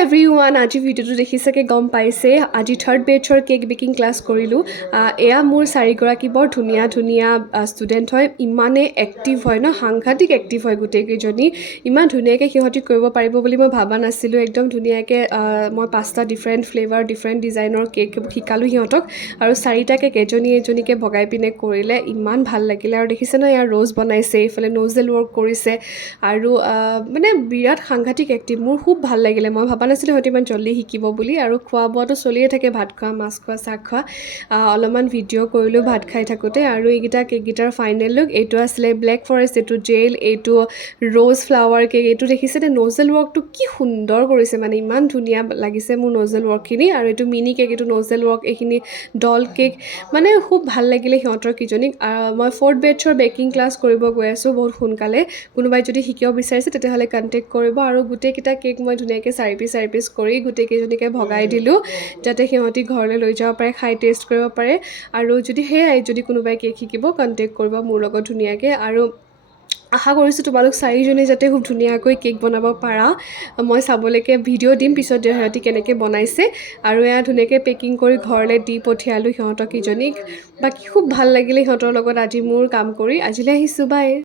Everyone, আজি ভিডিঅ'টো দেখি চাগে গম পাইছে আজি থাৰ্ড বেটছৰ কেক বেকিং ক্লাছ কৰিলোঁ। এয়া মোৰ 4গৰাকী বৰ ধুনীয়া ধুনীয়া ষ্টুডেণ্ট হয়, ইমানে এক্টিভ হয় ন, সাংঘাতিক এক্টিভ হয় গোটেইকেইজনী। ইমান ধুনীয়াকৈ সিহঁতি কৰিব পাৰিব বুলি মই ভবা নাছিলোঁ। একদম ধুনীয়াকৈ মই 5টা ডিফাৰেণ্ট ফ্লেভাৰ ডিফাৰেণ্ট ডিজাইনৰ কেক শিকালোঁ সিহঁতক, আৰু 4টা কেক এজনীকৈ ভগাই পিনে কৰিলে। ইমান ভাল লাগিলে। আৰু দেখিছে ন, ইয়াৰ ৰ'জ বনাইছে, এইফালে ন'জেল ৱৰ্ক কৰিছে, আৰু মানে বিৰাট সাংঘাতিক এক্টিভ। মোৰ খুব ভাল লাগিলে। মই ভবা নাছিলোঁ সিহঁতে ইমান জল্দি শিকিব বুলি। আৰু খোৱা বোৱাটো চলিয়ে থাকে, ভাত খোৱা, মাছ খোৱা, চাহ খোৱা। অলপমান ভিডিঅ' কৰিলোঁ ভাত খাই থাকোঁতে। আৰু এইকেইটা কেককেইটাৰ ফাইনেল লুক এইটো আছিলে ব্লেক ফৰেষ্ট, এইটো জেল, এইটো ৰ'জ ফ্লাৱাৰ কেক। এইটো দেখিছেনে, ন'জেল ৱৰ্কটো কি সুন্দৰ কৰিছে, মানে ইমান ধুনীয়া লাগিছে মোৰ ন'জেল ৱৰ্কখিনি। আৰু এইটো মিনি কেক, এইটো ন'জেল ৱৰ্ক, এইখিনি ডল কেক, মানে খুব ভাল লাগিলে সিহঁতৰ কেইজনীক। মই 4th বেটছৰ বেকিং ক্লাছ কৰিব গৈ আছোঁ বহুত সোনকালে। কোনোবাই যদি শিকিব বিচাৰিছে তেতিয়াহ'লে কণ্টেক্ট কৰিব। আৰু গোটেইকেইটা কেক মই ধুনীয়াকৈ 4 পিচ কৰি গোটেইকেইজনীকে ভগাই দিলোঁ, যাতে সিহঁতি ঘৰলৈ লৈ যাব পাৰে, খাই টেষ্ট কৰিব পাৰে। আৰু যদি কোনোবাই কেক শিকিব কণ্টেক্ট কৰিব মোৰ লগত ধুনীয়াকৈ। আৰু আশা কৰিছোঁ তোমালোক 4জনী যাতে খুব ধুনীয়াকৈ কেক বনাব পাৰা। মই চাবলৈকে ভিডিঅ' দিম পিছত সিহঁতি কেনেকৈ বনাইছে। আৰু এয়া ধুনীয়াকৈ পেকিং কৰি ঘৰলৈ দি পঠিয়ালোঁ সিহঁতক কেইজনীক। বাকী খুব ভাল লাগিলে সিহঁতৰ লগত আজি মোৰ কাম কৰি। আজিলৈ আহিছোঁ, বাই।